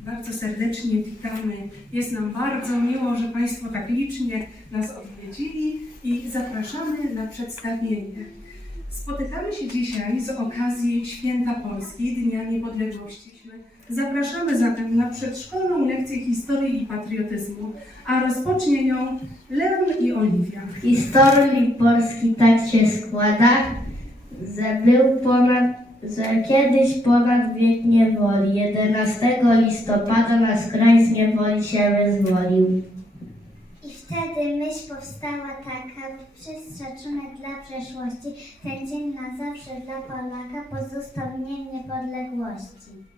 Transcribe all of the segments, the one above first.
Bardzo serdecznie witamy. Jest nam bardzo miło, że Państwo tak licznie nas odwiedzili i zapraszamy na przedstawienie. Spotykamy się dzisiaj z okazji Święta Polski, Dnia Niepodległości. Zapraszamy zatem na przedszkolną lekcję historii i patriotyzmu, a rozpocznie ją Leon i Oliwia. W historii Polski tak się składa, że był ponad, że kiedyś ponad wiek niewoli. 11 listopada nasz kraj z niewoli się wyzwolił. I wtedy myśl powstała taka, przez szacunek dla przeszłości ten dzień na zawsze dla Polaka pozostał dniem niepodległości.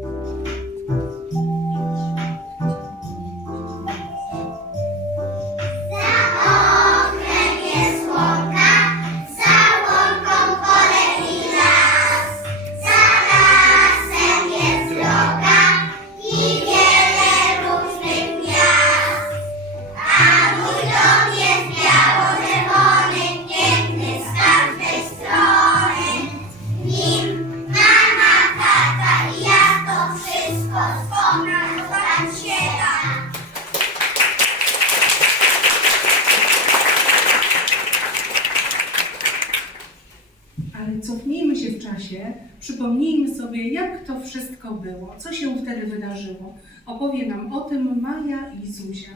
przypomnijmy sobie, jak to wszystko było, co się wtedy wydarzyło. Opowie nam o tym Maja i Zuzia.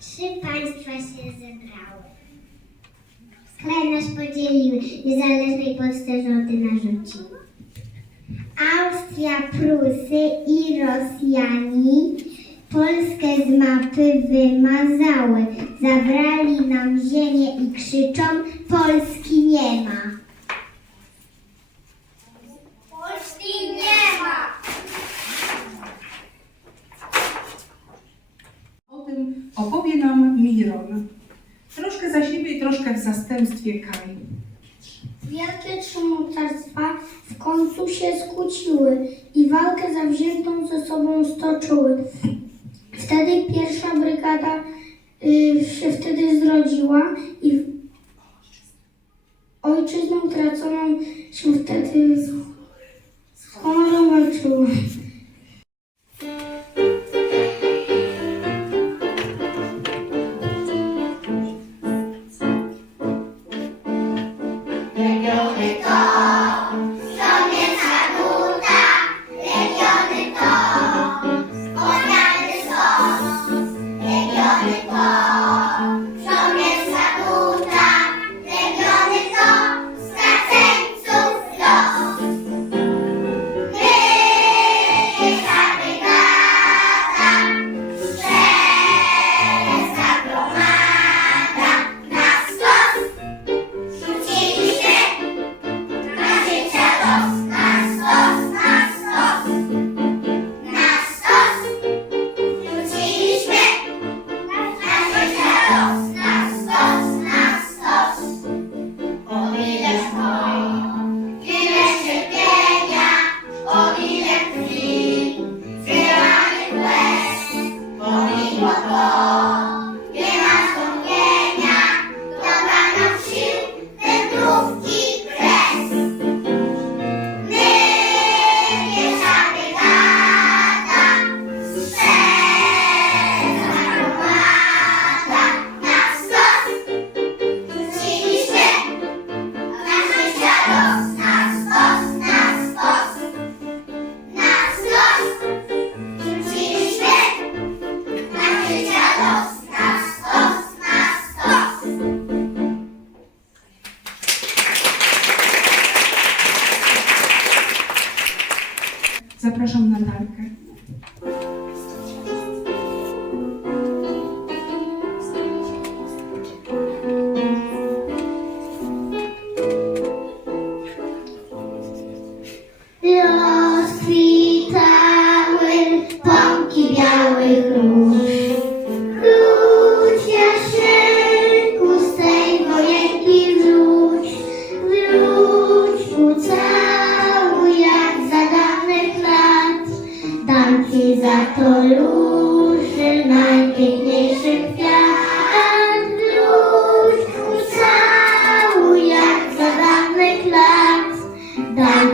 Trzy państwa się zebrały. Kraj nasz podzieliły, niezależnej Polsce rządy narzuciły. Austria, Prusy i Rosjani Polskę z mapy wymazały. Zabrali nam ziemię i krzyczą, Polski nie ma. Polski nie ma! O tym opowie nam Miron. Troszkę za siebie i troszkę w zastępstwie Kai. Wielkie trzy mocarstwa w końcu się skłóciły i walkę zawziętą ze sobą stoczyły. Wtedy pierwsza brygada y, się wtedy zrodziła i ojczyznę traconą się wtedy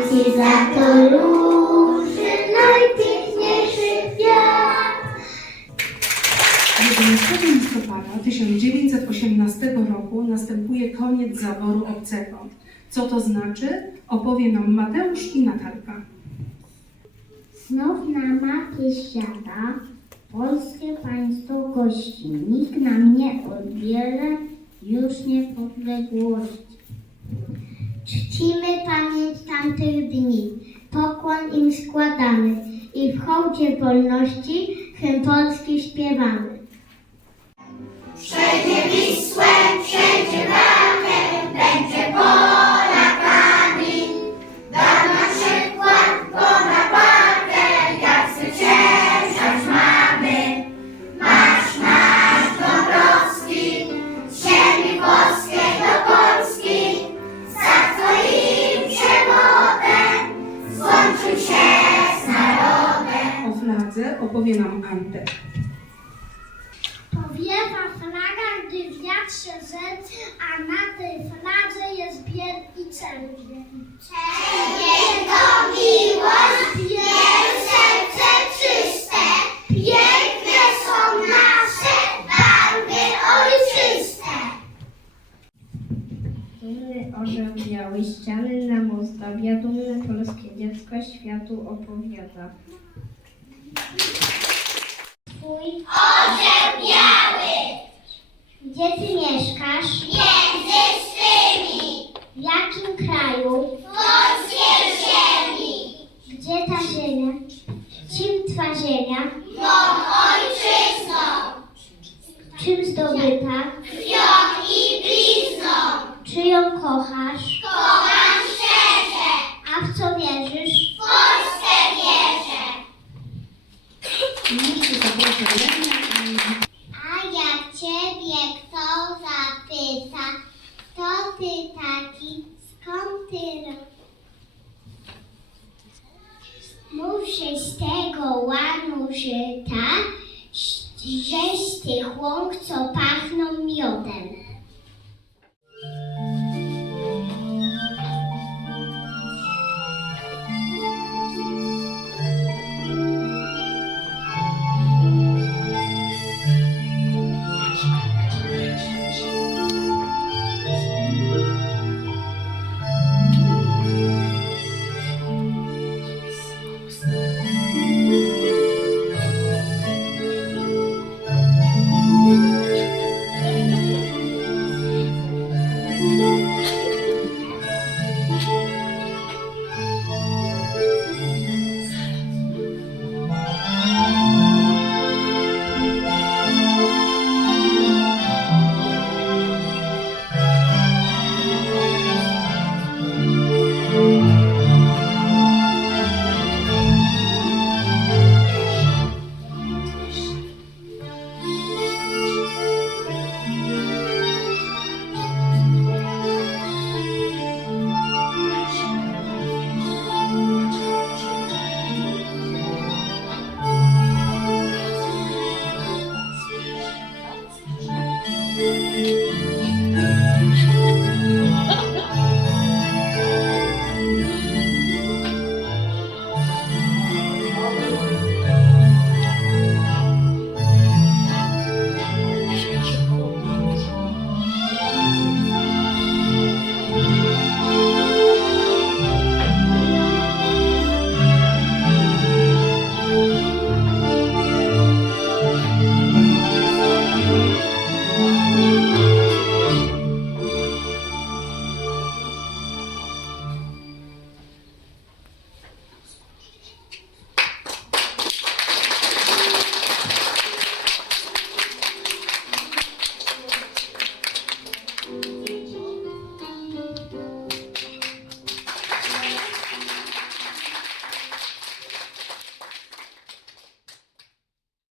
ci za to róży najpiękniejszy kwiat. 11 listopada 1918 roku następuje koniec zaboru obcego. Co to znaczy? Opowie nam Mateusz i Natalka. Znów na mapie świata polskie państwo gości. Nikt nam nie odbiera już niepodległości. Czcimy pamięć tamtych dni, pokłon im składamy i w hołdzie wolności hymn polski śpiewamy. O czerwień. Czerwień to miłość, biel serce czyste, piękne są nasze barwy ojczyste. Dumny orzeł biały, ściany nam ozdabia, dumne polskie dziecko światu opowiada. Twój orzeł biały. Gdzie ty mieszkasz? Między swymi. W jakim kraju? Polskiej ziemi. Gdzie ta ziemia? Czym twa ziemia? Mą ojczyzną. Czym zdobyta? Krwią i blizną. Czy ją kochasz? Kocham szczerze. A w co wierzysz? W Polskę wierzę. I jeszcze zapraszam